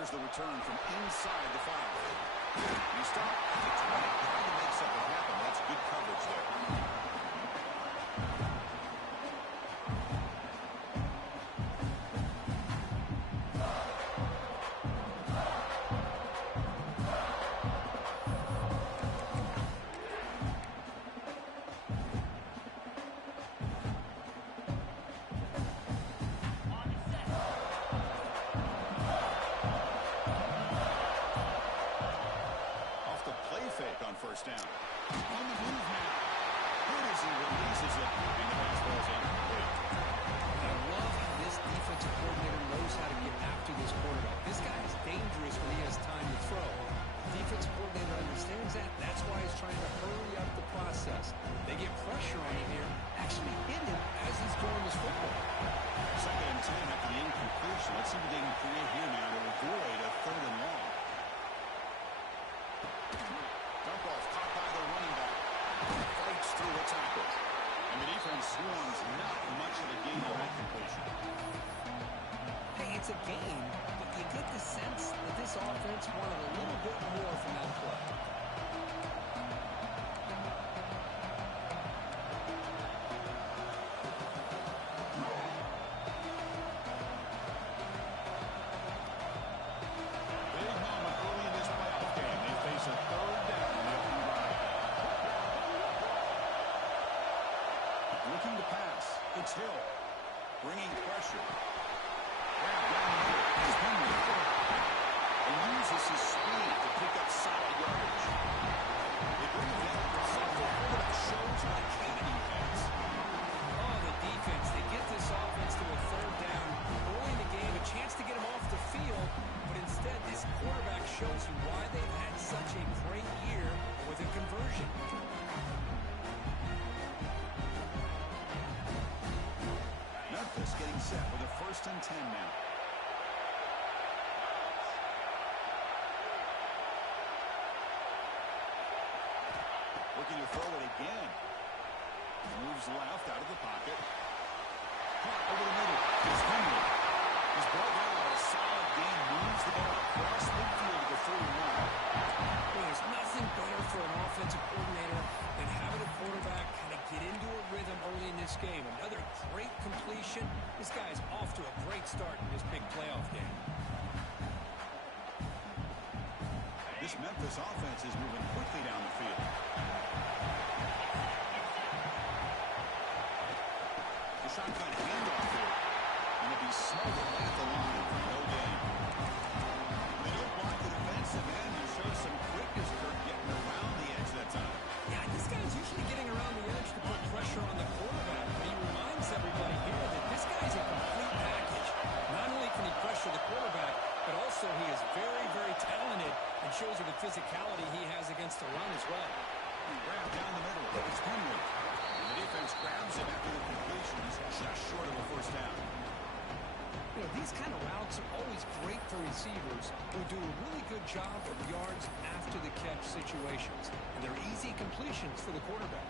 Here's the return from inside the 5. You stop at the 20, trying to make something happen. That's good coverage there. First down. On the move now. Good as he releases it, and the baseball's incomplete. I love how this defensive coordinator knows how to get after this quarterback. This guy is dangerous when he has time to throw. The defensive coordinator understands that. That's why he's trying to hurry up the process. They get pressure on him here, actually hit him as he's throwing his football. Second and 10 after the incompletion. Let's see what they can create here now to avoid a 3rd and long. Through the tackle. And the defense swarms not much of a gain on that completion. Hey, it's a game, but you get the sense that this offense wanted a little bit more from that play. Big moment early in this playoff game. They face a 3rd down in the opening drive. Looking to pass. It's Hill. Bringing pressure. Down the middle. It's Henry. He uses his speed to pick up solid yardage. They bring it down for something. Quarterback shows what a cannon he has. Oh, the defense. They get this offense to a 3rd down. Early in the game, a chance to get him off the field. But instead, this quarterback shows you why they've had such a great year with a conversion. Memphis getting set with a 1st and 10 now. Looking to throw it again. Moves left out of the pocket. Caught over the middle. It's Henry. He's brought down a solid gain. Moves the ball across midfield to the 41. Well, there's nothing better for an offensive coordinator than having a quarterback kind of get into a rhythm early in this game. Another great completion. This guy's off to a great start in this big playoff game. This Memphis offense is moving quickly down the field. The shotgun handoff here. And it'll be smothered at the line for no gain. They don't block the defensive end and show some quickness for getting around the edge that time. Yeah, this guy's usually getting around the edge to put pressure on the quarterback, but he reminds everybody here that this guy's a complete package. Not only can he pressure the quarterback, but also he is very, very talented and shows you the physicality he has against the run as well. Grab down the middle. It's Henry. And the defense grabs him after the completion. He's just short of a 1st down. You know, these kind of routes are always great for receivers who do a really good job of yards after the catch situations. And they're easy completions for the quarterback.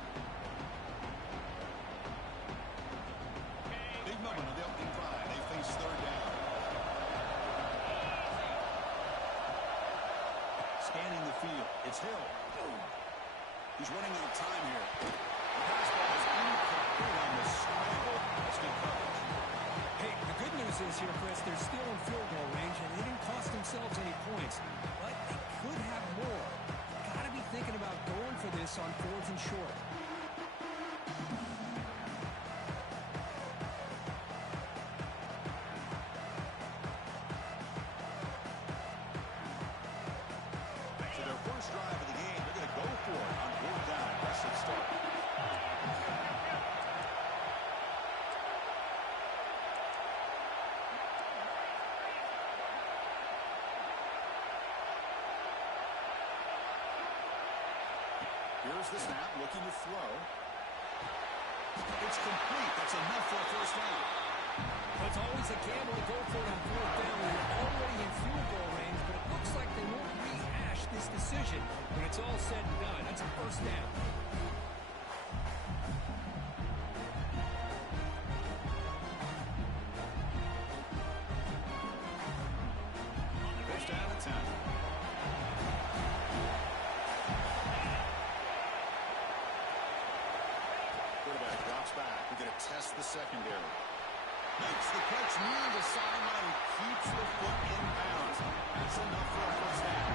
Big moment of the opening drive. They face 3rd down. Scanning the field. It's Hill. He's running out of time here. The baseball is incomplete on the scramble. That's good coverage. Hey, the good news is here, Chris, they're still in field goal range, and they didn't cost themselves any points. But they could have more. Got to be thinking about going for this on 4th and short. So their first drive of the game, they're going to go for it on 4th down. Aggressive start. Here's the snap, looking to throw. It's complete. That's enough for a 1st down. It's always a gamble to go for it on 4th down when you're already in field goal range, but it looks like they won't rehash this decision when it's all said and done. That's a 1st down. Quarterback drops back. We're going to test the secondary. Makes the catch near the sideline. Keeps the foot in bounds. That's enough for a first down.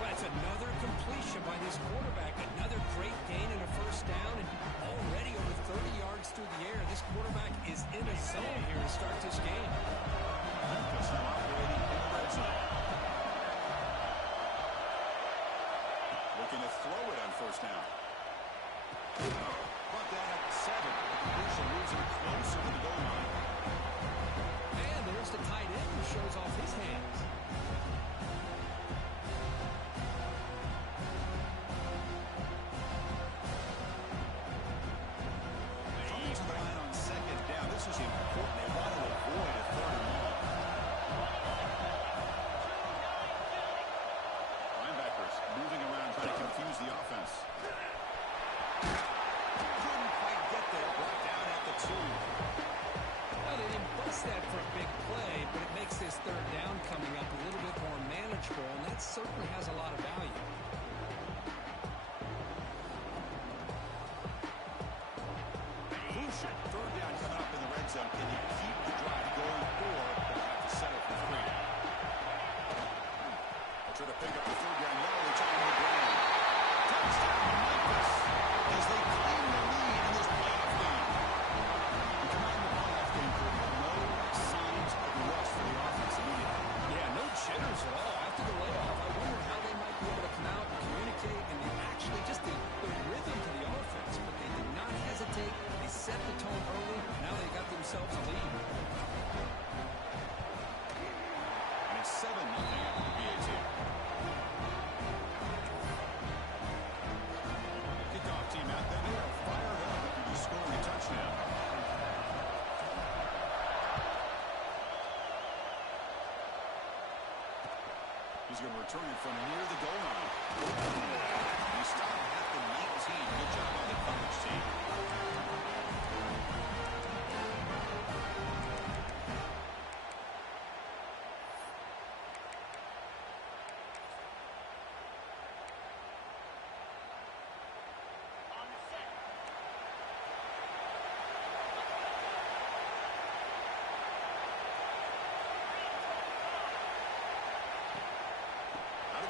That's another completion by this quarterback. Another great gain and a first down. And already over 30 yards through the air. This quarterback is in a zone here to start this game. Memphis now operating in the red zone. Looking to throw it on first down. Brought down at the 7. The completion moves him closer to the goal line. And there's the tight end who shows off his hands. Coming to the line on second down. This is important. They want to avoid a third and long. Linebackers moving around trying to confuse the offense. Couldn't quite get there. Brought down at the 2. Well, they didn't bust that for a big play, but it makes this third down coming up a little bit more manageable, and that certainly has a lot of value. Crucial third down coming up in the red zone. Can you keep the drive going, or they'll have to settle for 3? They'll try to pick up the third down yardage on the ground. Touchdown, Memphis, as they claim the lead in this playoff game. We come out in the playoff game for no signs of rust for the offense immediately. Yeah, no jitters at all. After the layoff, I wonder how they might be able to come out and communicate and actually just the rhythm to the offense. But they did not hesitate. They set the tone early. Now they got themselves a lead. And it's 7-0 after the BAT. Kickoff team out there. They are fired up after the scoring touchdown. He's going to return it from near the goal line. He stopped at the 19. Good job by the coverage team.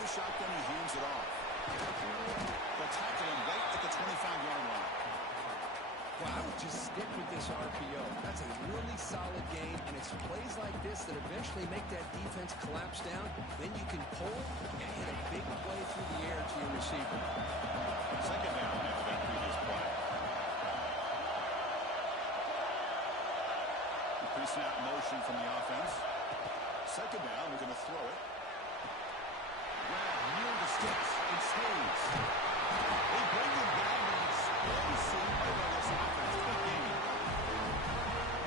Shotgun, he hands it off. They'll tackle him right at the 25-yard line. Wow, just stick with this RPO. That's a really solid game, and it's plays like this that eventually make that defense collapse down. Then you can pull and hit a big play through the air to your receiver. Second down after that previous play. Pre-snap motion from the offense. Second down, we're going to throw it. Grab near the sticks. It stays. They bring him down to explosive by this offense. Good game.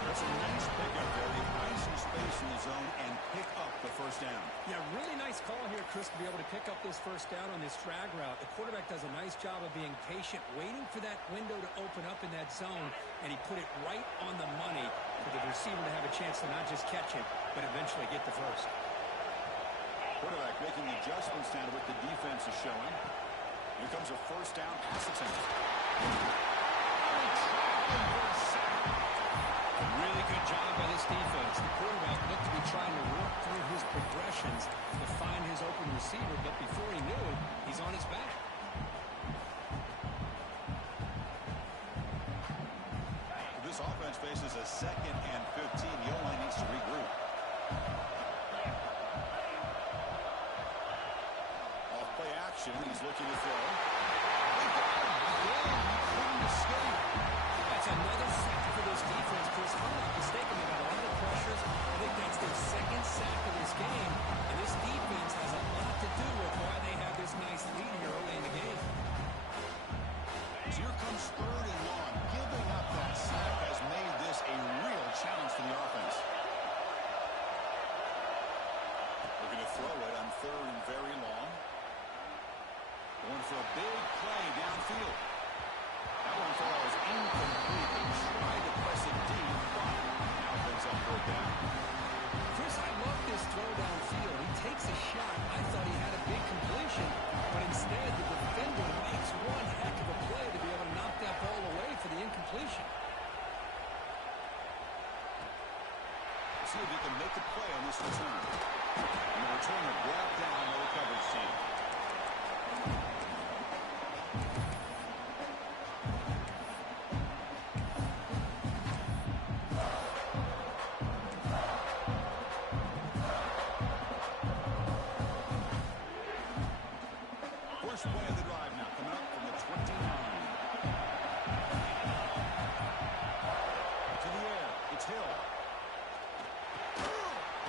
That's a nice pickup there. They find some space in the zone and pick up the first down. Yeah, really nice call here, Chris, to be able to pick up this first down on this drag route. The quarterback does a nice job of being patient, waiting for that window to open up in that zone, and he put it right on the money for the receiver to have a chance to not just catch it, but eventually get the first. Quarterback making adjustments now to what the defense is showing. Here comes a first down pass attempt. A really good job by this defense. The quarterback looked to be trying to work through his progressions to find his open receiver, but before he knew it, he's on his back. This offense faces a 2nd and 15. The O-line needs to regroup. Off-play action. He's looking to throw. They got him. Again, he couldn't escape. That's another sack for this defense, Chris. I'm not mistaken. They got a lot of pressures. I think that's their 2nd sack of this game. And this defense has a lot to do with why they have this nice lead here early in the game. Here comes 3rd and long. Giving up that sack has made this a real challenge for the offense. We're going to throw it on 3rd and very long. Going for a big play downfield. That one falls incomplete. situation. See if he can make a play on this return. And the returner brought down by the coverage team. First play of the drive now, coming up from the 29. To the air, it's Hill.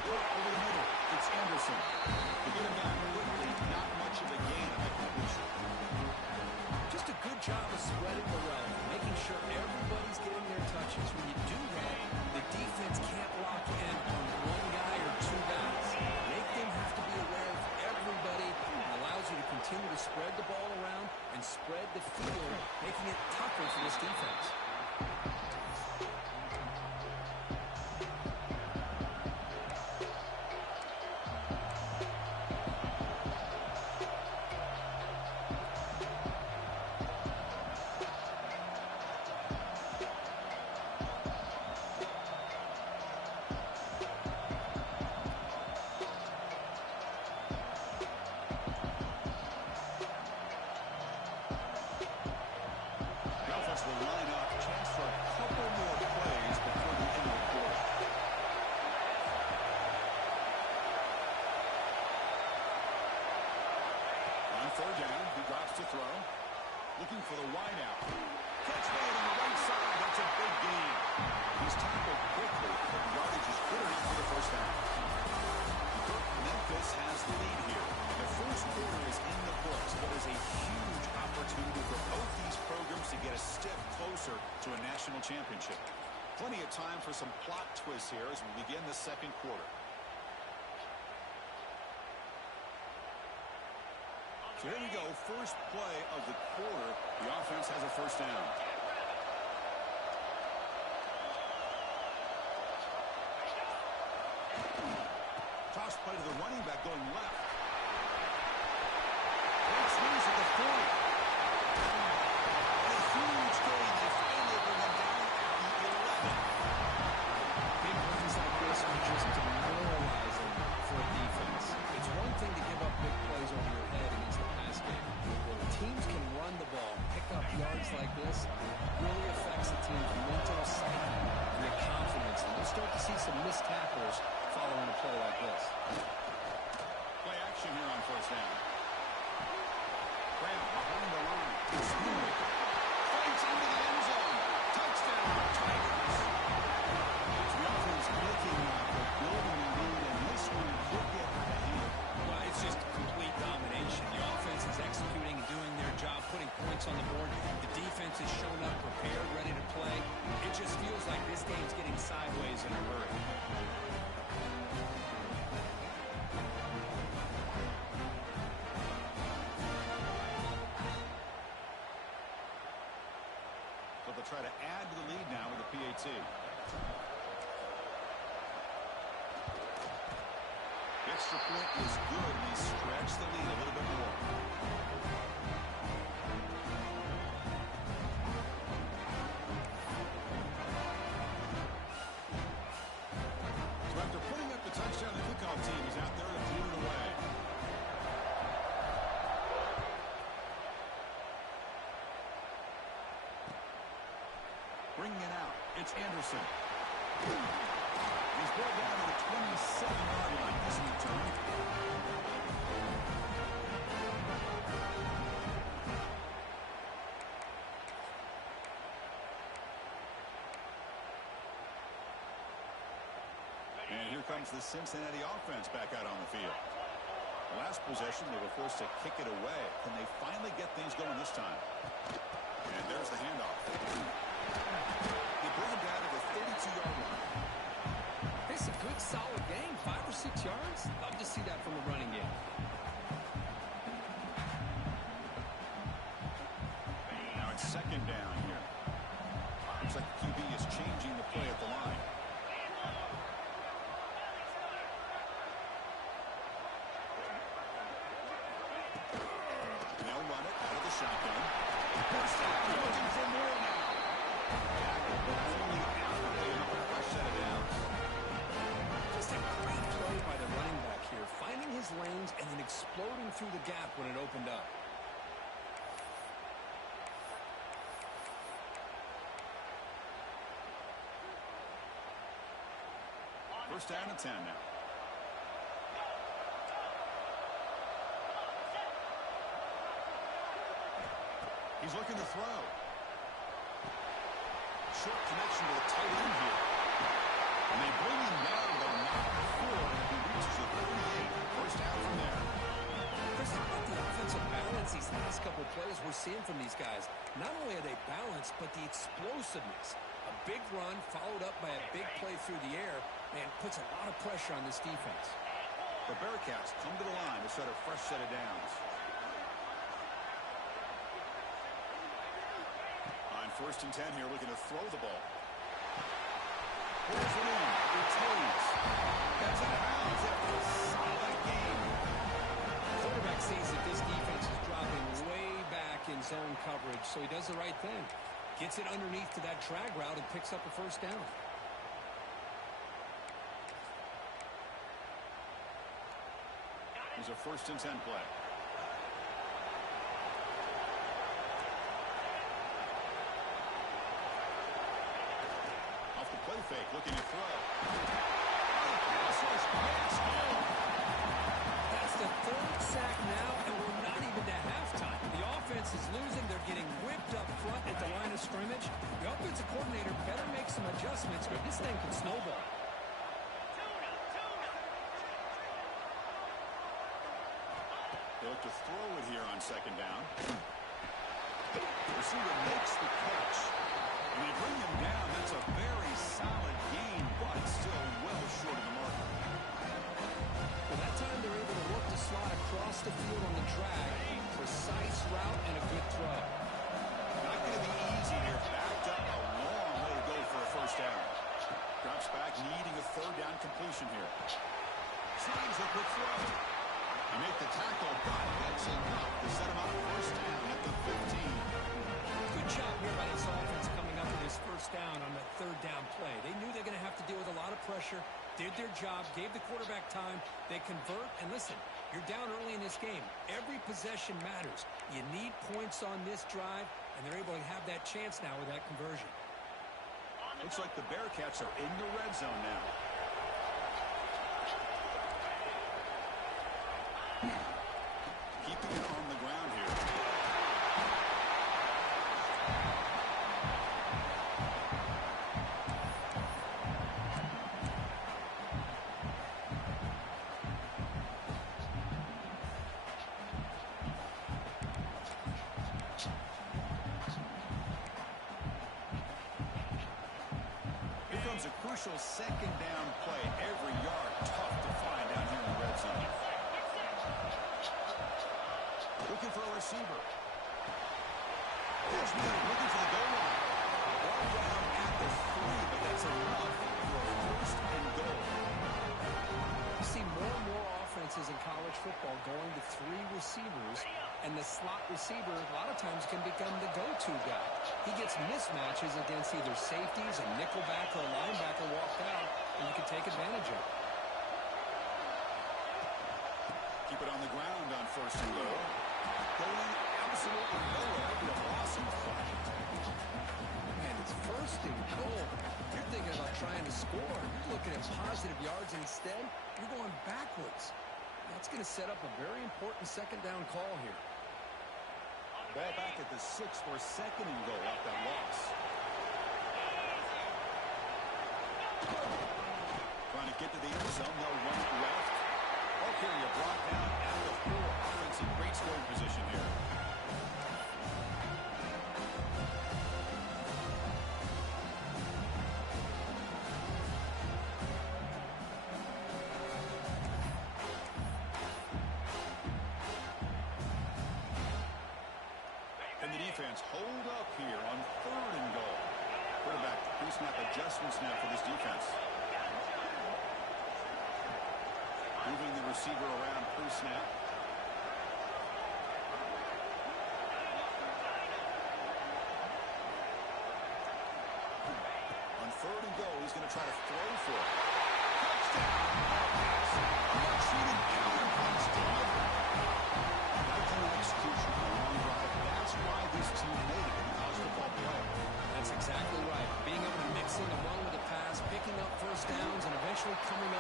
Over the middle, it's Anderson. To get him back quickly, not much of a gain on the coverage. Just a good job of spreading the wealth, making sure everybody's getting their touches. When you do that, the defense can't lock in on one guy or two guys. Make them have to be aware of everybody. It allows you to continue to spread the ball around and spread the field, making it tougher for this defense. Will line up, chance for a couple more plays before the end of the quarter. On third down, he drops to throw. Looking for the wide out. Catch made on the right side. That's a big gain. He's tackled quickly, but the yardage is good enough for the first down. Memphis has the lead here. The first quarter is in the books, but is a huge opportunity for both these programs to get a step closer to a national championship. Plenty of time for some plot twists here as we begin the second quarter. So here we go, first play of the quarter. The offense has a first down. Toss play to the running back going left. Great squeeze at the 40. And a huge gain. They finally bring him down at the 11. Big plays like this are just demoralizing for a defense. It's one thing to give up big plays over your head against the pass game. When teams can run the ball, pick up yards like this, really affects the team's mental psyche and their confidence. And you'll start to see some missed tackles following a play like this. Play action here on first down. Grant behind the line. Smooth. Fights into the end zone. Touchdown, Tigers. So the offense looking for building a lead, and this one could get out of hand. Well, it's just complete domination. The offense is executing and doing their job, putting points on the board. The defense is showing up prepared, ready to play. It just feels like this game's getting sideways in a hurry. But they'll try to add to the lead now with the PAT. Extra point is good. We stretch the lead a little bit more. So after putting up the touchdown, the kickoff team is out there to put it away. Bringing it out, it's Anderson. He's brought down to the 27-yard line this return. And here comes the Cincinnati offense back out on the field. Last possession, they were forced to kick it away. Can they finally get things going this time? And there's the handoff. They bring him down to the 32-yard line. It's a good, solid game. 5 or 6 yards. Love to see that from a running game. Now it's second down here. Looks like the QB is changing the play at the line. They'll run it out of the shotgun. Looking for more now. First down and 10 now. He's looking to throw. Short connection to the tight end here. And they bring him down, though not before he reaches the 38. First down from there. Chris, how about the offensive balance these last couple of plays we're seeing from these guys? Not only are they balanced, but the explosiveness. A big run followed up by a big play through the air, and puts a lot of pressure on this defense. The Bearcats come to the line to set a fresh set of downs. On first and 10 here, looking to throw the ball. Pulls it in. It's Hayes. That's out of bounds after a solid game. The quarterback sees that this defense is dropping way back in zone coverage, so he does the right thing. Gets it underneath to that drag route and picks up a first down. Here's a first and 10 play. Off the play fake, looking to throw. That's the third sack now, and we're not even to halftime. The offense is losing. They're getting whipped up front at the line of scrimmage. The offensive coordinator better make some adjustments, or this thing could snowball. They look to throw it here on second down. The receiver makes the catch. And they bring him down. That's a very solid gain, but still well short of the mark. Well, that time they're able to work the slot across the field on the drag. Precise route and a good throw. Not going to be easy here. Backed up a long way to go for a first down. Drops back, needing a third down completion here. Tries a quick throw. They make the tackle, but that's enough to set him up first down at the 15. Good job here by this offense coming up with this first down on that third down play. They knew they're going to have to deal with a lot of pressure, did their job, gave the quarterback time. They convert, and listen, you're down early in this game. Every possession matters. You need points on this drive, and they're able to have that chance now with that conversion. Looks like the Bearcats are in the red zone now. Keeping it on the ground here. Here comes a crucial second down play. Every yard tough to find down here in the red zone. Looking for a receiver. Here's Miller looking for the goal line. Ball down at the 3, but that's enough for a first and goal. You see more and more offenses in college football going to 3 receivers, and the slot receiver a lot of times can become the go-to guy. He gets mismatches against either safeties, a nickelback, or a linebacker walked out, and you can take advantage of it. Keep it on the ground on first and goal. Going absolutely nowhere. Be a loss in the play. And it's first and goal. You're thinking about trying to score. You're looking at positive yards instead. You're going backwards. That's going to set up a very important second down call here. Ball back at the 6 for a second and goal off that loss. Trying to get to the end zone. No one left. Okay, you brought down at the 4. Offense in great scoring position here. And the defense hold up here on third and goal. Quarterback pre-snap adjustments now for this defense. Moving the receiver around pre-snap. On third and goal, he's going to try to throw for it. Touchdown! Much needed power punch delivered. That kind of execution on a long drive, that's why this team made it in the college football playoff. That's exactly right. Being able to mix in the run with the pass, picking up first downs, and eventually coming up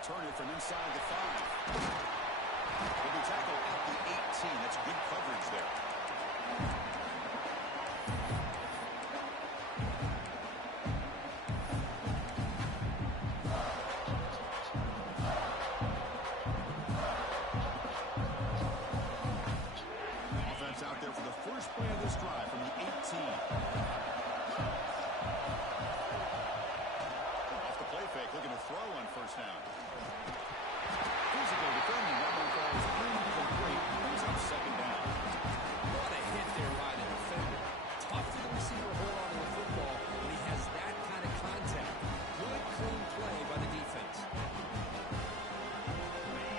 return it from inside the 5. He'll be tackled at the 18. That's good coverage there. Offense out there for the first play of this drive from the 18. Off the play fake, looking to throw on first down. Physical defending. That one falls incomplete. Brings up second down. What a hit there by the defender. Tough for the receiver to hold on to the football when he has that kind of contact. Good, clean play by the defense.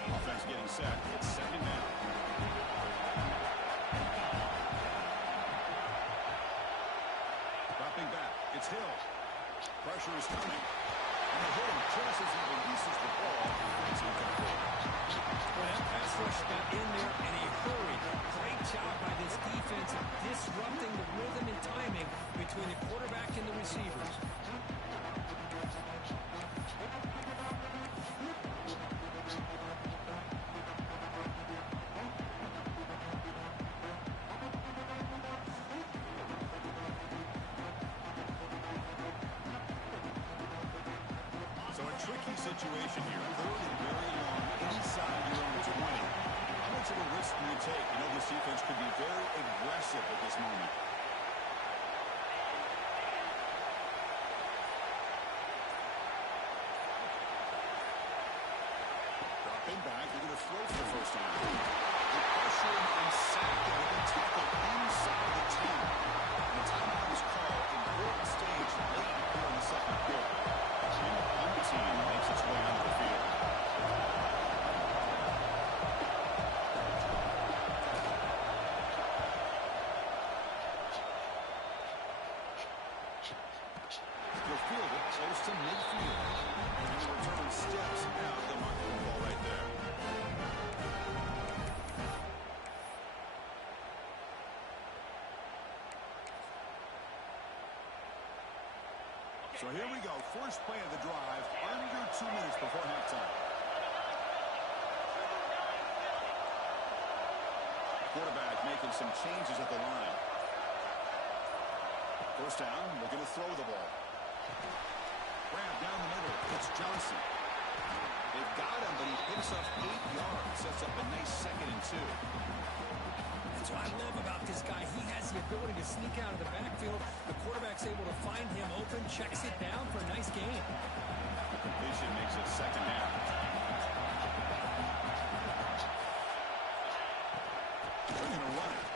Offense getting set. It's second down. Dropping back. It's Hill. Pressure is coming. And the hit him just as he releases the ball. It's incomplete. Well, that pass rush got in there in a hurry. Great job by this defense of disrupting the rhythm and timing between the quarterback and the receivers. So a tricky situation here. Third and very long inside your own 20. How much of a risk do you take? You know this defense could be very aggressive at this moment. Dropping back, they're going to throw for the first time. The pressure and sack that will be tackled inside the 10. And the timeout is called. Important stage late here in the second quarter. And the punt team makes its way onto the field. They'll field it close to midfield. And the return steps out the mark of the ball right there. So here we go. First play of the drive. Under 2 minutes before halftime. Quarterback making some changes at the line. First down, looking to throw the ball. Grab down the middle. It's Johnson. They've got him, but he picks up 8 yards. Sets up a nice 2nd and 2. That's what I love about this guy. He has the ability to sneak out of the backfield. The quarterback's able to find him open, checks it down for a nice gain. The completion makes it second down. They're going to run it.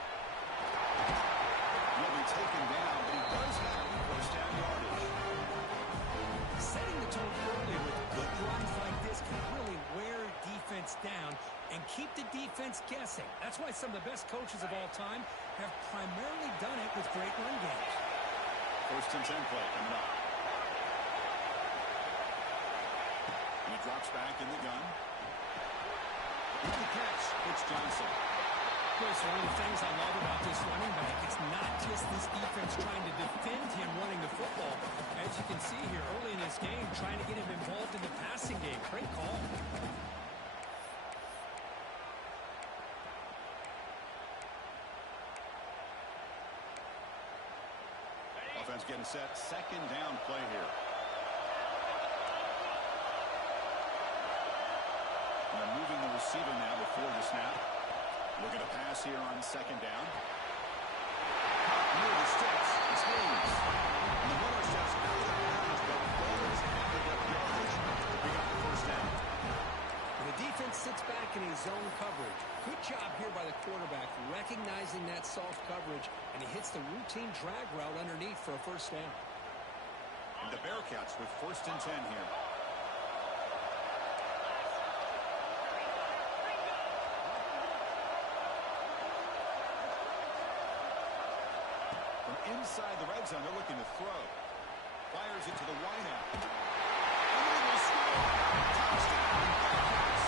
He'll be taken down, but he does have first down yardage. Setting the tone early with good runs like this can really wear defense down and keep the defense guessing. That's why some of the best coaches of all time have primarily done it with great run games. First and 10 play coming up. And he drops back in the gun. With the catch, it's Johnson. Chris, one of the things I love about this running back, it's not just this defense trying to defend him running the football. As you can see here early in this game, trying to get him involved in the passing game. Great call. Offense getting set. Second down play here. And they're moving the receiver now before the snap. Looking to pass here on second down. Near the sticks. It's Hayes. And the runner steps out of the bounds, but does have enough yardage to pick up the first down. And the defense sits back in his zone coverage. Good job here by the quarterback, recognizing that soft coverage, and he hits the routine drag route underneath for a first down. And the Bearcats with first and 10 here. From inside the red zone, they're looking to throw. Fires it to the wideout. And they will score. Touchdown, Bearcats.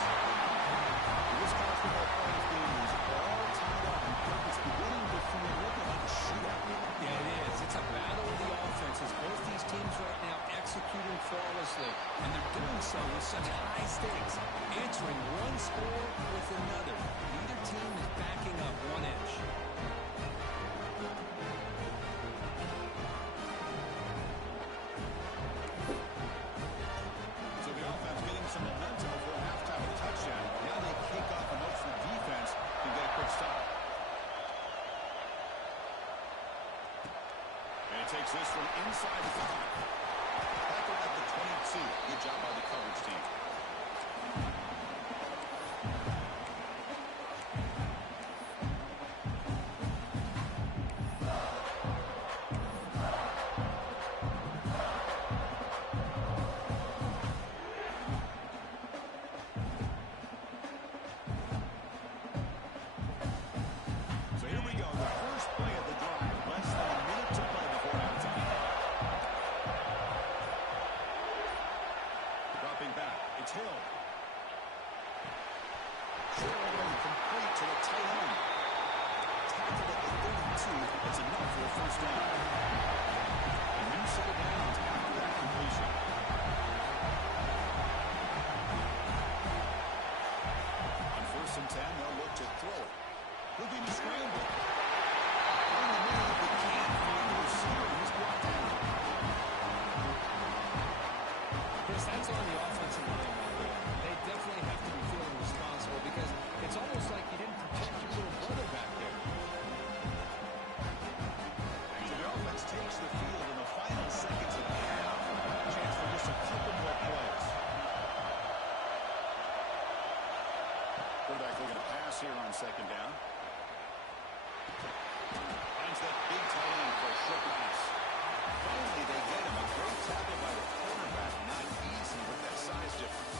This college football playoff game is all tied up, and it's beginning to feel like a shootout. Yeah, it is. It's a battle of the offenses. Both these teams right now executing flawlessly, and they're doing so with such high stakes, answering one score with another. Neither team is backing up 1 inch. So the offense getting some momentum before halftime with a touchdown. Now they kick off and hopes the defense can get a quick stop. And it takes this from inside the 5. Tackled at the 22. Good job by the coverage team. So here we go. The first play of the drive. Less than a minute to play before halftime. Dropping back. It's Hill. Short and complete to the tight end. Tackled at the 32. That's enough for a first down. A new set of downs after that completion. On 1st and 10, they'll look to throw it. Looking to scramble. In the middle, but can't find the receiver. He's blocked out. Chris, that's on the offensive line right there. They definitely have to be feeling responsible because it's almost like you didn't protect your little brother back there. So the offense takes the field in the final seconds of the half. Chance for just a couple more plays. Quarterback looking to pass here on 2nd down. Finds that big tight end for a short pass. Finally, they get him. A great tackle by the quarterback. Not easy with that size difference.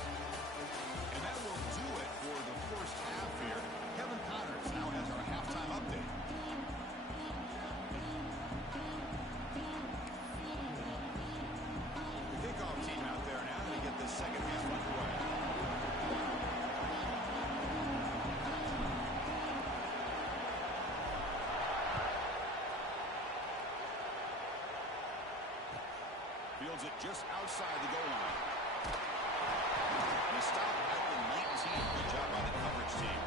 And that will do it for the first half here. Kevin Connors now has our halftime update. The kickoff team out there now to get the second half underway. Fields it just outside the goal line. And a stop at the 19. Good job by the coverage team.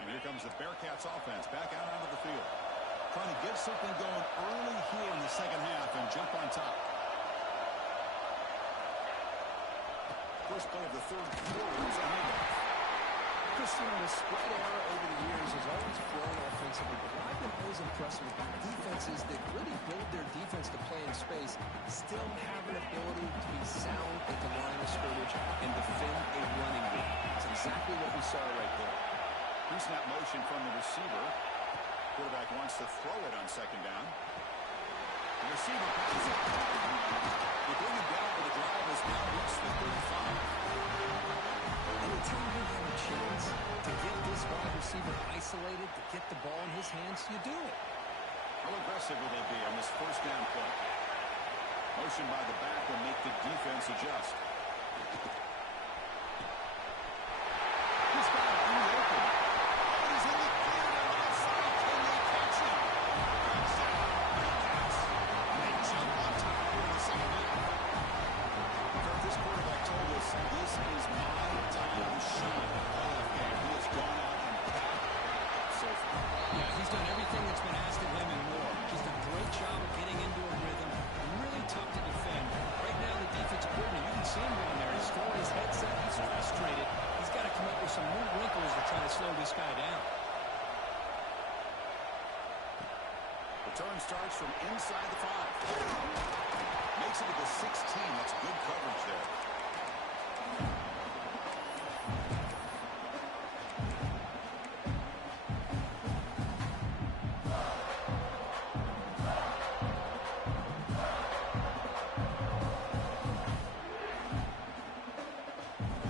And here comes the Bearcats offense back out onto the field. Trying to get something going early here in the second half and jump on top. First play of the third quarter is a handoff. Chris, the spread era over the years has always grown offensively, but I've been always impressed with defenses that really build their defense to play in space, still have an ability to be sound at the line of scrimmage and defend a running game. It's exactly what we saw right there. Pre-snap motion from the receiver. Quarterback wants to throw it on 2nd down. The receiver passes it. They bring him down, but the drive has now reached the 35. Anytime you have a chance to get this wide receiver isolated, to get the ball in his hands, you do it. How aggressive will they be on this first down play? Motion by the back will make the defense adjust. He's got it open. Oh, he's in the clear on the outside. Can they catch him? Brings down the pass. And they jump on top here in the second half. Kirk, this quarterback told us this is my time to shine in the playoff game. He has gone out and packed so far. Yeah, he's done everything that's been asked of him and more. Just a great job of getting into a rhythm. Really tough to defend. Right now, the defensive coordinator, you can see him down there. He's throwing his headset. He's frustrated. He's got to come up with some new wrinkles to try to slow this guy down. Return starts from inside the 5. Makes it to the 16. That's good coverage there.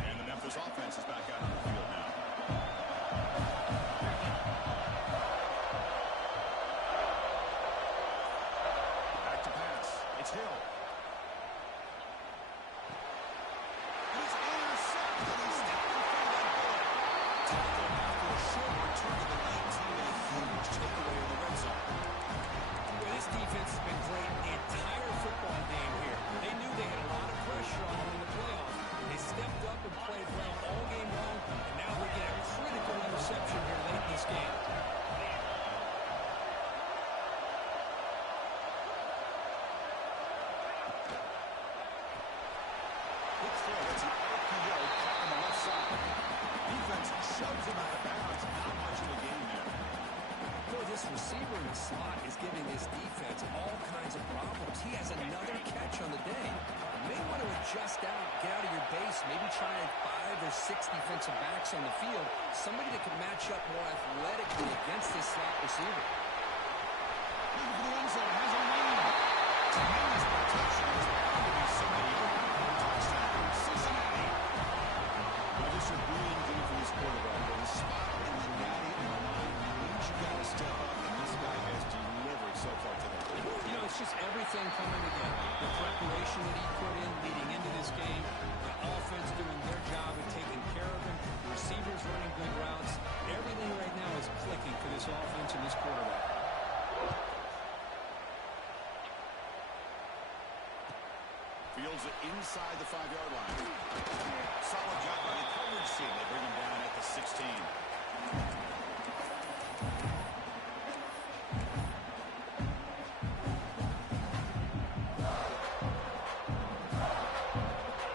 And the Memphis offense is back out on the field now. This receiver in the slot is giving this defense all kinds of problems. He has another catch on the day. You may want to adjust out, get out of your base, maybe try 5 or 6 defensive backs on the field, somebody that can match up more athletically against this slot receiver. Looking for the end zone, has a lane. Tremendous protection. There's bound to be somebody open. Touchdown, Cincinnati. Well, this should really do for this quarterback. The spot in the natty on the line means you got to step up, and this guy has delivered so far today. You know, it's just everything coming together. The preparation that he put in leading into this game, the offense doing their job and taking care of him, the receivers running good routes. Everything right now is clicking for this offense and this quarterback. Fields it inside the 5-yard line. Solid job by the coverage team. They bring him down at the 16.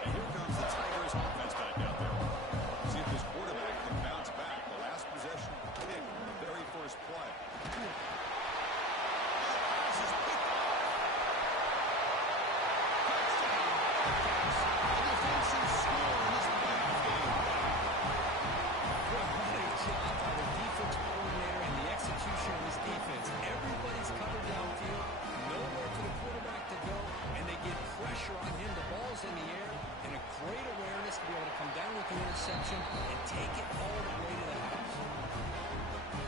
And here comes the Tigers offense back out there. See if this quarterback can bounce back. The last possession pick on the very first play. On him, the ball's in the air, and a great awareness to be able to come down with the interception and take it all the way to the house.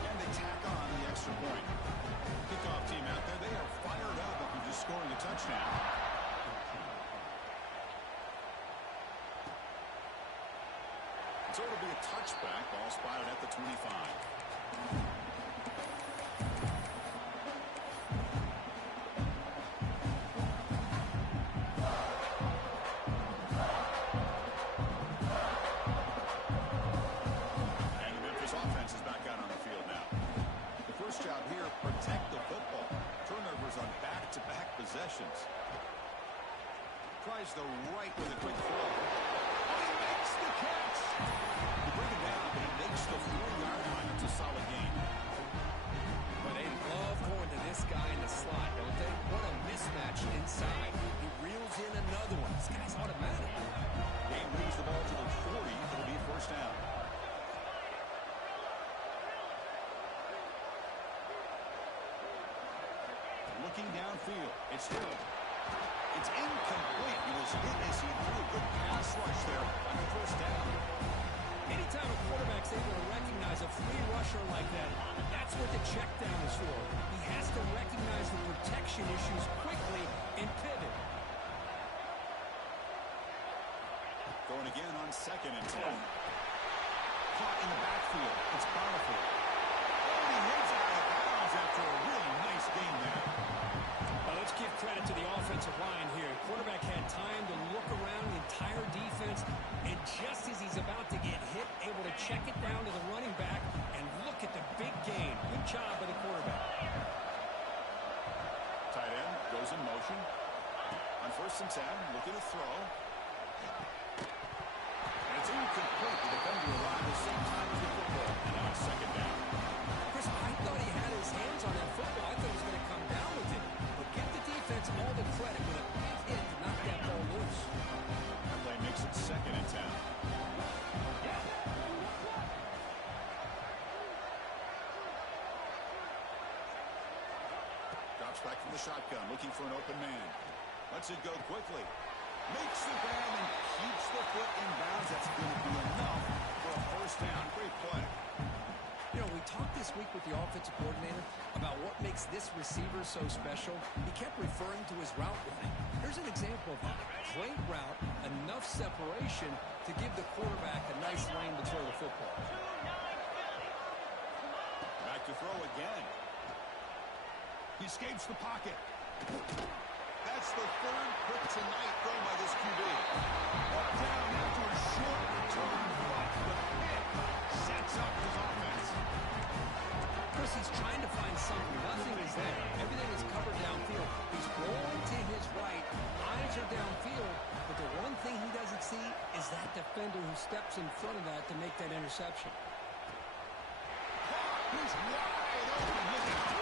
And they tack on the extra point. Kickoff team out there, they are fired up after just scoring a touchdown. So it'll be a touchback, ball spotted at the 25. Possessions. Tries the right with a quick throw. Oh, he makes the catch. You bring it down, but he makes the 4-yard line. It's a solid gain. But they love going to this guy in the slot, don't they? What a mismatch inside. He reels in another one. This guy's automatic. Game brings the ball to the 40. It'll be a first down. Looking downfield, it's Hill. It's incomplete. He was hit as he threw a good pass rush there on the first down. Anytime a quarterback's able to recognize a free rusher like that, that's what the check down is for. He has to recognize the protection issues quickly and pivot. Going again on 2nd and 10. Caught in the backfield. It's Bountiful. Oh, he hits it out of bounds after a really nice game there. Let's give credit to the offensive line here. Quarterback had time to look around the entire defense, and just as he's about to get hit, able to check it down to the running back, and look at the big gain. Good job by the quarterback. Tight end goes in motion. On 1st and 10, looking to throw. And it's incomplete. The defender arrived the same time as the football. And now it's 2nd down. Chris, I thought he had his hands on that football. I thought he was going to come down with it. Give the defense all the credit with a big hit to knock that ball loose. That play makes it 2nd and 10. Drops back from the shotgun, looking for an open man. Lets it go quickly. Makes the grab and keeps the foot in bounds. That's going to be enough for a first down. Great play. You know, we talked this week with the offensive coordinator about what makes this receiver so special. He kept referring to his route running. Here's an example of that. Great route, enough separation to give the quarterback a nice lane to throw the football. Back to throw again. He escapes the pocket. That's the 3rd pick tonight thrown by this QB. Brought down after a short return, but the pick sets up his offense. Chris, he's trying to find something. Nothing is there. Everything is covered downfield. He's rolling to his right. Eyes are downfield. But the one thing he doesn't see is that defender who steps in front of that to make that interception. He's wide open. Look at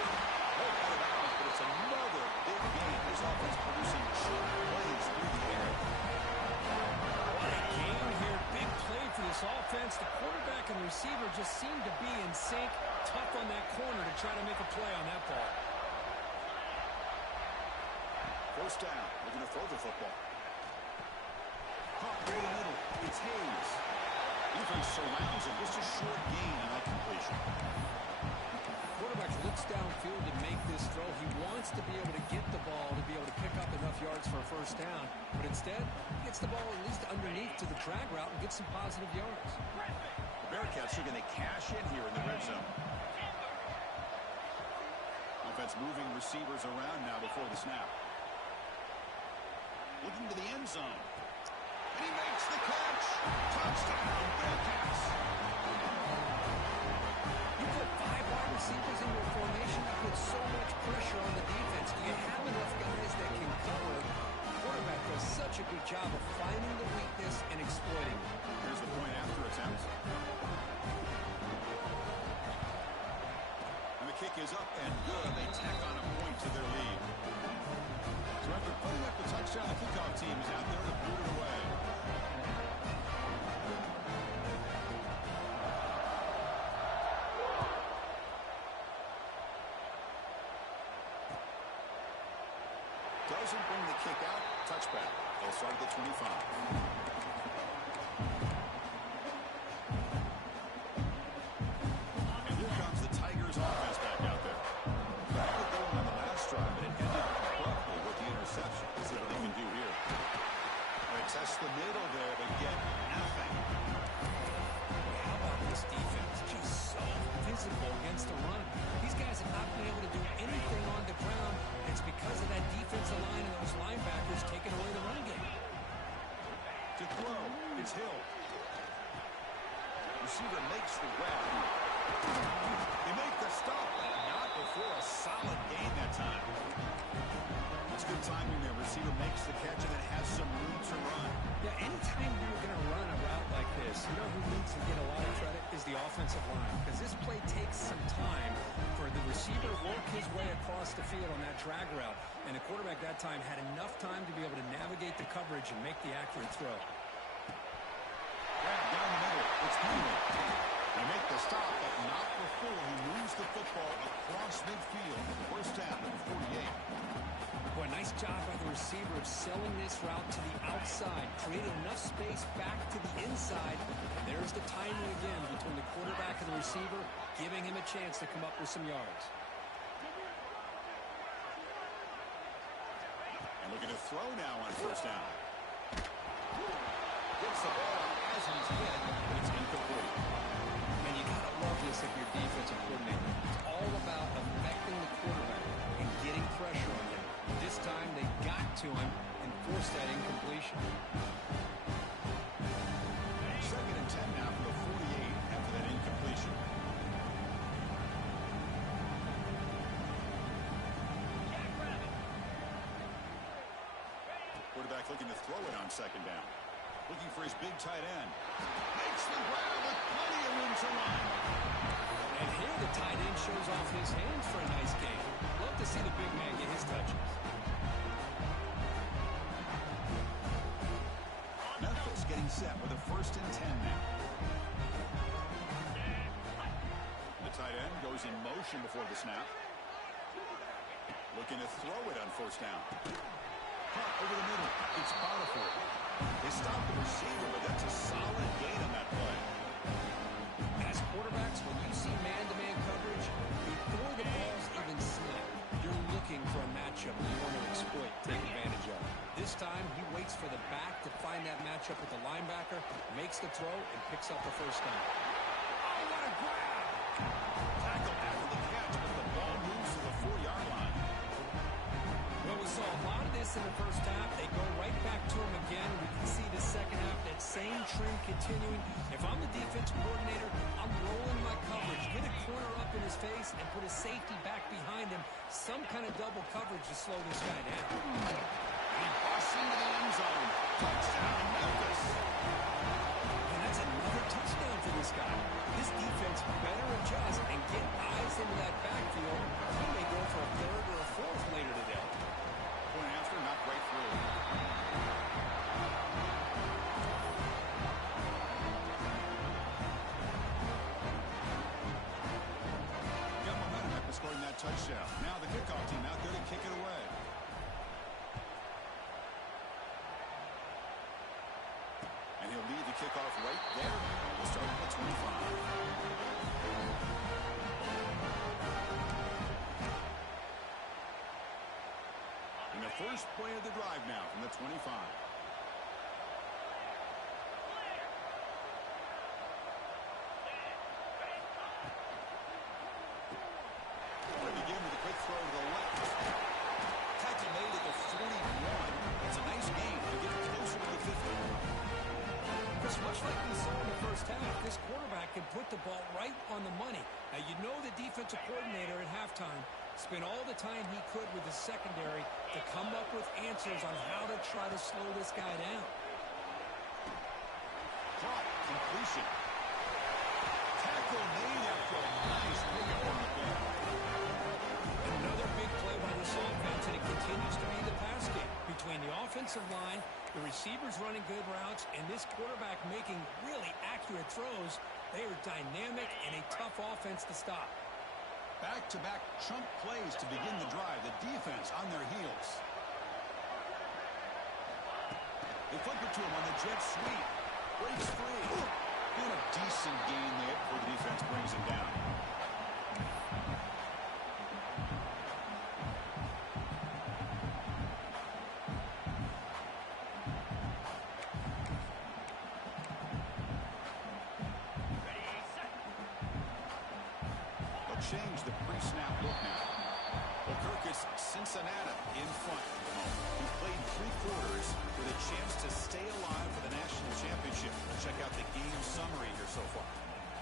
receiver just seemed to be in sync, tough on that corner to try to make a play on that ball. First down. Looking to throw the football. Caught in the middle. It's Hayes. Defense surrounds him. Just a short gain on that completion. Quarterback looks downfield to make this throw. He wants to be able to get the ball to be able to pick up enough yards for a first down. But instead, he gets the ball at least underneath to the drag route and gets some positive yards. The Bearcats are going to cash in here in the red zone. Offense moving receivers around now before the snap. Looking to the end zone. And he makes the catch. Touchdown, Bearcats. You put 5 wide receivers into a formation, you put so much pressure on the defense. Do you have enough guys that can cover? The quarterback does such a good job of finding the weakness and exploiting it. Here's the point after attempt. And the kick is up and good. They tack on a point to their lead. So after putting up the touchdown, the kickoff team is out there to boot it away. Doesn't bring the kick out. Touchback. They'll start at the 25. And here comes the Tigers offense back out there. They had it going on the last drive, but it ended abruptly with the interception. Let's see what they can do here. They test the middle there, but get nothing. How about this defense? Just so physical against the run. These guys have not been able to do anything on the ground. It's because of that defensive line and those linebackers taking away the run game. To throw, it's Hill. Receiver makes the grab. They make the stop, but not before a solid gain that time. It's good timing there. Receiver makes the catch and it has some room to run. Yeah, anytime you're going to run a route like this, you know who needs to get a lot of credit is the offensive line. Because this play takes some time for the receiver to work his way across the field on that drag route. And the quarterback that time had enough time to be able to navigate the coverage and make the accurate throw. Grab down the middle. It's Henry. They make the stop, but not before he moves the football across midfield. First down at the 48. Boy, nice job by the receiver of selling this route to the outside, creating enough space back to the inside. And there's the timing again between the quarterback and the receiver, giving him a chance to come up with some yards. And looking to throw now on first down. Gets the ball as he's hit, but it's incomplete. And you gotta love this if you're defensive coordinator. It's all about affecting the quarterback and getting pressure on him. This time they got to him and forced that incompletion. Second and 10 now for the 48 after that incompletion. Quarterback looking to throw it on second down. Looking for his big tight end. Makes the grab with plenty of room to run. And here the tight end shows off his hands for a nice game. Love to see the big man get his touches. Memphis getting set with a first and 10 now. The tight end goes in motion before the snap. Looking to throw it on first down. Caught over the middle. It's Potiphar. They stop the receiver, but that's a solid gain on that play. As quarterbacks, when you see man-to-man coverage, before the ball's even snapped, you're looking for a matchup you want to exploit, take advantage of. This time, he waits for the back to find that matchup with the linebacker, makes the throw, and picks up the first down. Oh, what a grab! Tackle after the catch, but the ball moves to the 4-yard line. Well, we saw a lot of this in the first half. They go right back to him again. We can see the second half, that same trend continuing. If I'm the defensive coordinator, I'm rolling my coverage, get a corner up in his face, and put a safety back behind him. Some kind of double coverage to slow this guy down. He busts into the end zone. Touchdown, Memphis. And that's another touchdown for this guy. This defense better adjust and get eyes into that backfield. He may go for a third or a fourth later today. Point after, knocked right through. touchdown. Now the kickoff team out there to kick it away. And he'll lead the kickoff right there. We'll start at the 25. And the first play of the drive now from the 25. Begin with a quick throw to the left. Tackle made at the 41. It's a nice gain to get closer to the 50. Chris, much like we saw in the first half, this quarterback can put the ball right on the money. Now, you know the defensive coordinator at halftime spent all the time he could with the secondary to come up with answers on how to try to slow this guy down. Caught. Completion. Tackle made after a nice pickup on the play. Another big play by this offense, and it continues to be the pass game. Between the offensive line, the receivers running good routes, and this quarterback making really accurate throws, they are dynamic and a tough offense to stop. Back-to-back chunk plays to begin the drive. The defense on their heels. They flip it to him on the jet sweep. Breaks free. Doing a decent gain there before the defense brings him down. Change the pre-snap look now. Well, Kirk is Cincinnati in front. He's played 3 quarters with a chance to stay alive for the national championship. Check out the game summary here so far.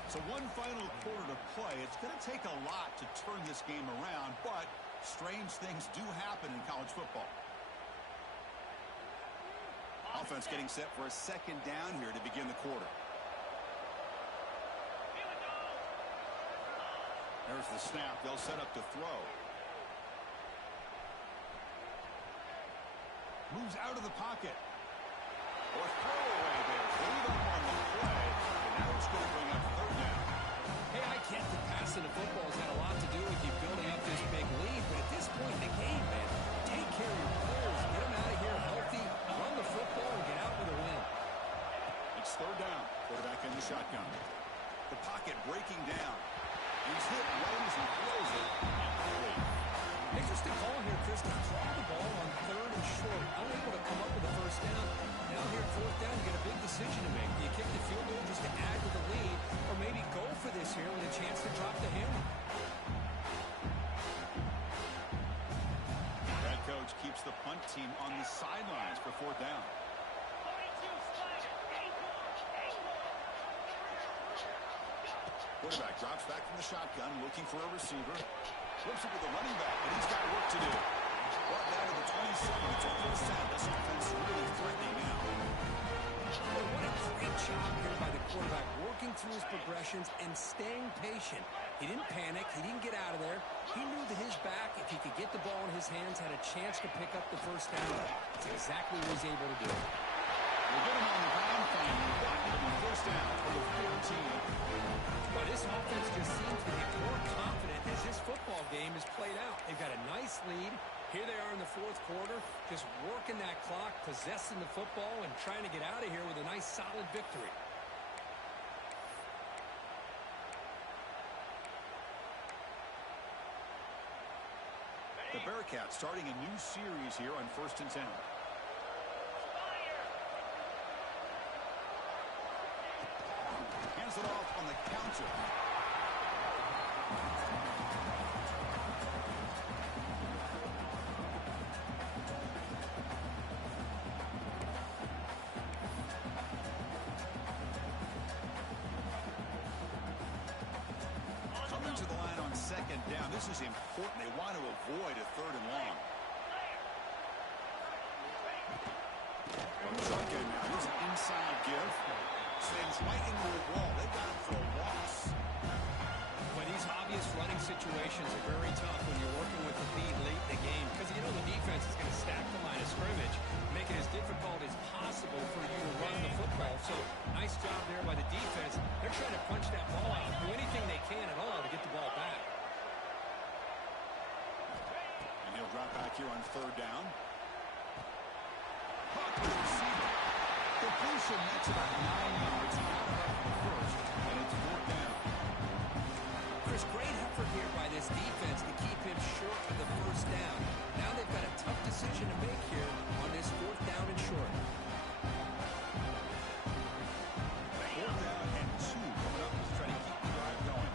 So one final quarter to play. It's going to take a lot to turn this game around, but strange things do happen in college football. Offense getting set for a second down here to begin the quarter. There's the snap. They'll set up to throw. Moves out of the pocket. Or throwaway there. Lead up on the play. And now it's going to bring up third down. Hey, I get the pass in the football has had a lot to do with you building up this big lead, but at this point in the game, man, take care of your players. Get them out of here healthy, run the football, and get out with a win. It's third down. Quarterback in the shotgun. The pocket breaking down. He's hit right as he throws it. Interesting call here, Chris, to throw the ball on third and short. Unable to come up with a first down. Now here at fourth down, you get a big decision to make. Do you kick the field goal just to add to the lead, or maybe go for this here with a chance to drop the hammer? Head coach keeps the punt team on the sidelines for fourth down. Quarterback drops back from the shotgun, looking for a receiver. Flips it with the running back, but he's got work to do. Brought down to the 27. It's a first down. This offense really threatening now. Well, what a great job here by the quarterback, working through his progressions and staying patient. He didn't panic. He didn't get out of there. He knew that his back, if he could get the ball in his hands, had a chance to pick up the first down. That's exactly what he's able to do. We'll get him on the ground finally, but it'll be first down for the 14. But this offense just seems to get more confident as this football game is played out. They've got a nice lead. Here they are in the fourth quarter, just working that clock, possessing the football, and trying to get out of here with a nice, solid victory. The Bearcats starting a new series here on 1st and 10. Hands it off on the counter. Coming to the line on second down. This is important. They want to avoid a third and long. From the shotgun now. Here's an inside give. Sends right into the wall. They got him for a loss. But these obvious running situations are very tough when you're working with the lead late in the game, because you know the defense is going to stack the line of scrimmage, make it as difficult as possible for you to run the football. So nice job there by the defense. They're trying to punch that ball out, do anything they can at all to get the ball back. They'll drop back here on third down. Completion, that's about 9 yards out of the first, and it's fourth down. Chris, great effort here by this defense to keep him short of the first down. Now they've got a tough decision to make here on this fourth down and short. Fourth down and 2 coming up to try to keep the drive going.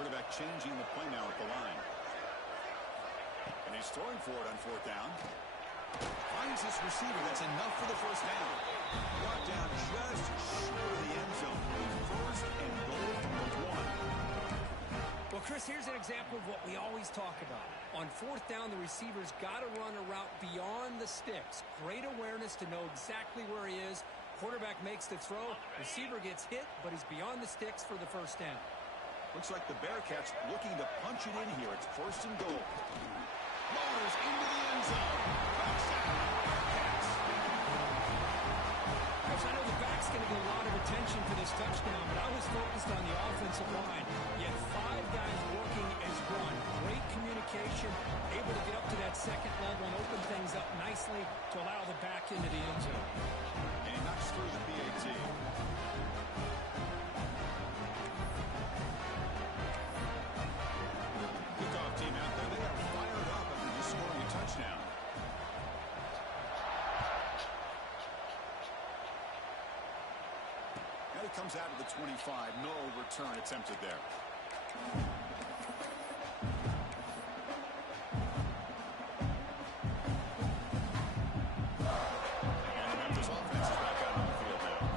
Quarterback changing the play now at the line. And he's throwing for it on fourth down. Finds this receiver. That's enough for the first down. Brought down just short of the end zone. First and goal from the 1. Well, Chris, here's an example of what we always talk about. On fourth down, the receiver's got to run a route beyond the sticks. Great awareness to know exactly where he is. Quarterback makes the throw. Receiver gets hit, but he's beyond the sticks for the first down. Looks like the Bearcats looking to punch it in here. It's first and goal. Motors into the end zone. Touchdown, Bearcats. Chris, I know the back's going to get a lot of attention for this touchdown, but I was focused on the offensive line. You had 5 guys working as one. Great communication, able to get up to that second level and open things up nicely to allow the back into the end zone. And he knocks through the PAT. Team out there, they are fired up after just scoring a touchdown. And it comes out of the 25. No return attempted there. And the Memphis offense is back out on the field now.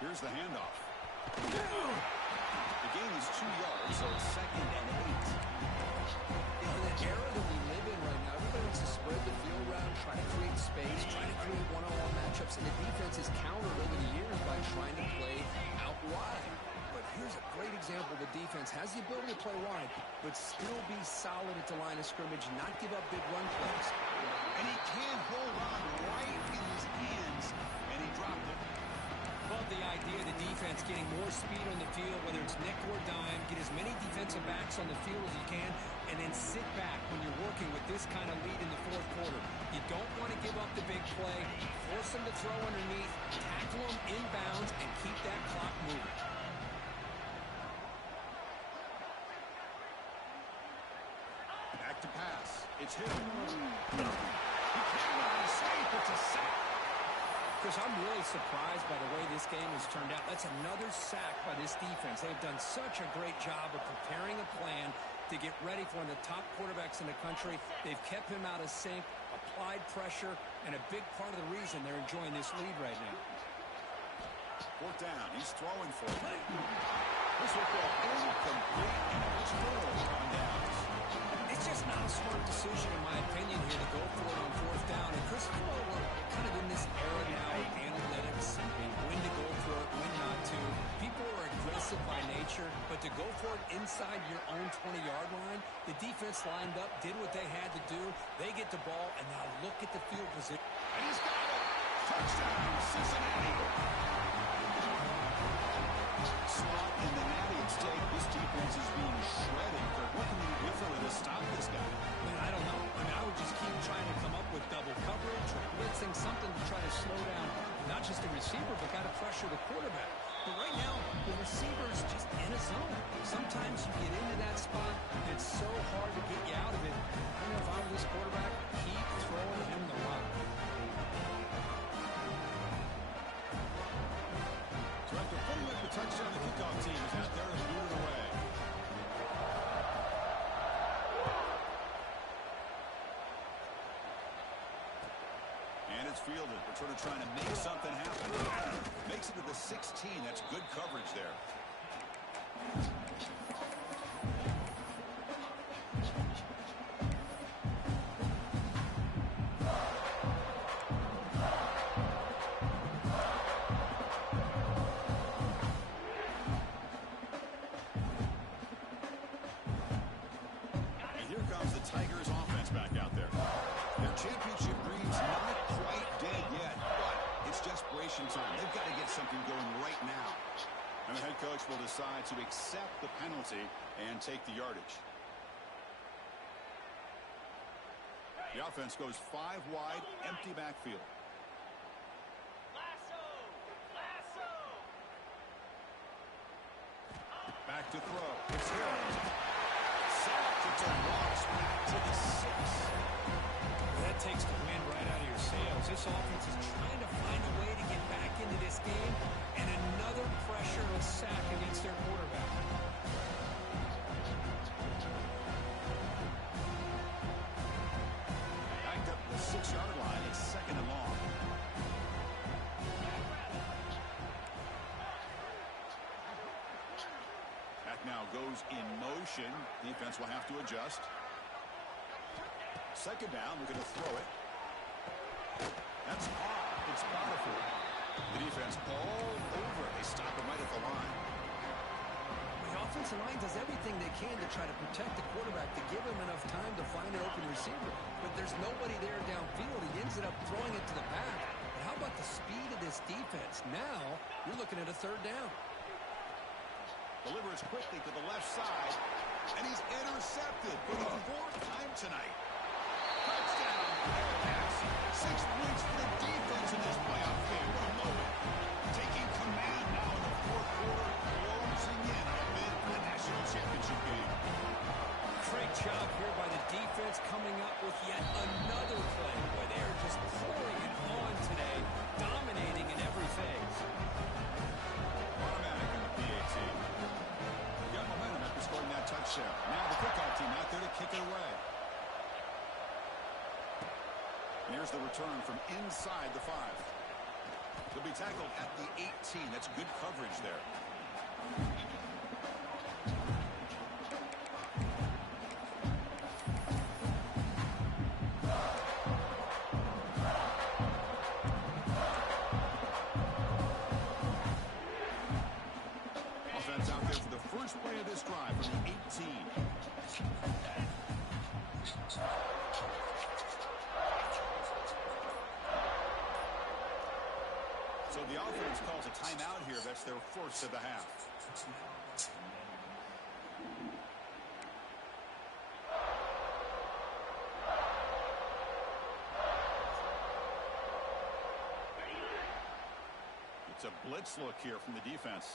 Here's the handoff. The gain is 2 yards, so it's second and 8. In the era that we live in right now, everybody wants to spread the field around, try to create space, try to create one-on-one matchups, and the defense has countered over the years by trying to play out wide. But here's a great example. The defense has the ability to play wide, but still be solid at the line of scrimmage, not give up big run plays. And he can't hold on right in his hands, and he dropped it. Love the idea of the defense getting more speed on the field, whether it's nickel or dime, get as many defensive backs on the field as you can, and then sit back when you're working with this kind of lead in the fourth quarter. You don't want to give up the big play, force them to throw underneath, tackle them inbounds, and keep that clock moving. Back to pass. It's him. He cannot escape. It's a sack. Chris, I'm really surprised by the way this game has turned out. That's another sack by this defense. They've done such a great job of preparing a plan to get ready for one of the top quarterbacks in the country. They've kept him out of sync, applied pressure, and a big part of the reason they're enjoying this lead right now. Fourth down. He's throwing for it. This will go incomplete, and it's turnover on downs. It's just not a smart decision, in my opinion, here to go for it on fourth down. And Chris, you know, we're kind of in this era now of analytics and when to go for it, when not to. People are aggressive by nature, but to go for it inside your own 20-yard line, the defense lined up, did what they had to do. They get the ball, and now look at the field position. And he's got it. Touchdown, Cincinnati. Spot in the natty at stake. This defense is being shredded. But what can you do differently to stop this guy? I mean, I don't know. I mean, I would just keep trying to come up with double coverage or blitzing, something to try to slow down not just the receiver, but got to pressure the quarterback. But right now, the receiver's just in a zone. Sometimes you get into that spot, and it's so hard to get you out of it. I don't know if I were this quarterback, keep throwing him the rock. So after putting up the touchdown, the kickoff team is out there and moving away. And it's fielded. Returner trying to make something happen. Makes it to the 16. That's good coverage there. possession time. They've got to get something going right now. And the head coach will decide to accept the penalty and take the yardage. The offense goes 5 wide, empty backfield. Back to throw. It's Hill. Sacked. It's a loss back to the 6. That takes the wind right out of your sails. This offense is trying to find a way to get back into this game, and another pressure or sack against their quarterback. Backed up the 6-yard line. It's 2nd and long. Now goes in motion. Defense will have to adjust. 2nd down. We're going to throw it. That's off. It's Potiphar. The defense all over. They stop him right at the line. The offensive line does everything they can to try to protect the quarterback, to give him enough time to find an open receiver. But there's nobody there downfield. He ends up throwing it to the back. But how about the speed of this defense? Now you're looking at a 3rd down. Delivers quickly to the left side, and he's intercepted for the 4th time tonight. Touchdown, Bearcats. 6 points for the defense in this playoff game. What a moment. Taking command now in the 4th quarter, closing in on a bid for the national championship game. Great job here by the defense, coming up with yet another play where they're just pouring it on today, dominating in every phase. Automatic in the PAT. Got momentum after scoring that touchdown. Now the kickoff team out there to kick it away. And here's the return from inside the 5. He'll be tackled at the 18. That's good coverage there. Offense out there for the first play of this drive from the 18. So the offense calls a timeout here. That's their first of the half. It's a blitz look here from the defense.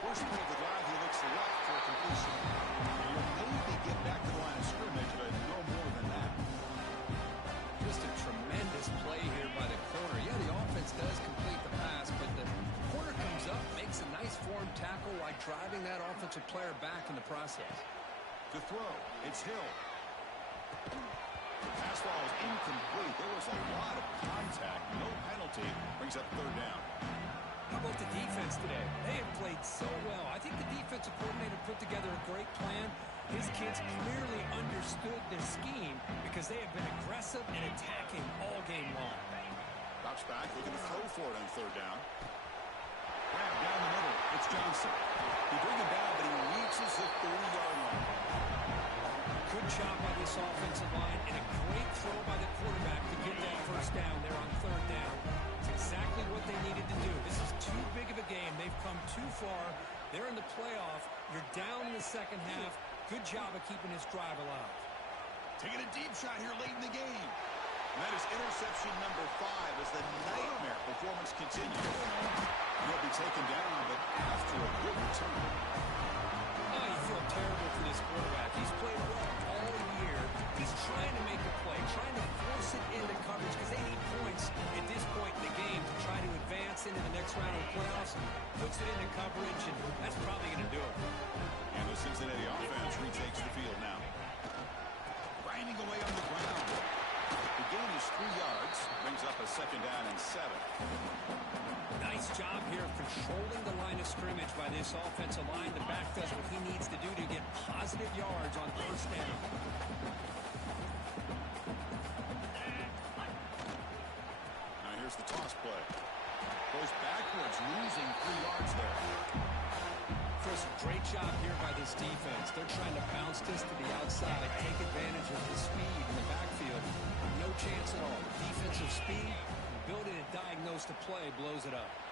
First play of the drive, he looks left for a completion. He'll maybe get back to the line of scrimmage, but no more than that. Just a tremendous play here by the corner. Yeah, the offense does complete the pass, but the corner comes up, makes a nice form tackle while driving that offensive player back in the process. To throw, it's Hill. The pass ball is incomplete. There was a lot of contact. No penalty. Brings up 3rd down. How about the defense today? They have played so well. I think the defensive coordinator put together a great plan. His kids clearly understood their scheme because they have been aggressive and attacking all game long. Drops back, looking to throw for it on 3rd down. Grab down the middle. It's Johnson. He brings him down, but he reaches the 30-yard line. Good job by this offensive line and a great throw by the quarterback to get that 1st down there on 3rd down. It's exactly what they needed to do. This is too big of a game. They've come too far. They're in the playoff. You're down in the 2nd half. Good job of keeping this drive alive. Taking a deep shot here late in the game. And that is interception number 5 as the nightmare performance continues. He'll be taken down, but after a good return. Oh, you feel terrible for this quarterback. He's played well all year. He's trying to make a play, trying to force it into coverage because they need points at this point in the game to try to advance into the next round of the playoffs. Puts it into coverage, and that's probably going to do it. And the Cincinnati offense retakes the field now. Grinding away on the ground. The gain is 3 yards. Brings up a 2nd down and 7. Nice job here of controlling the line of scrimmage by this offensive line. The back does what he needs to do to get positive yards on 1st down. Now here's the toss play. Goes backwards, losing 3 yards there. Chris, Great job here by this defense. They're trying to bounce this to the outside, take advantage of the speed in the backfield. No chance at all. Defensive speed, ability to diagnose the play blows it up.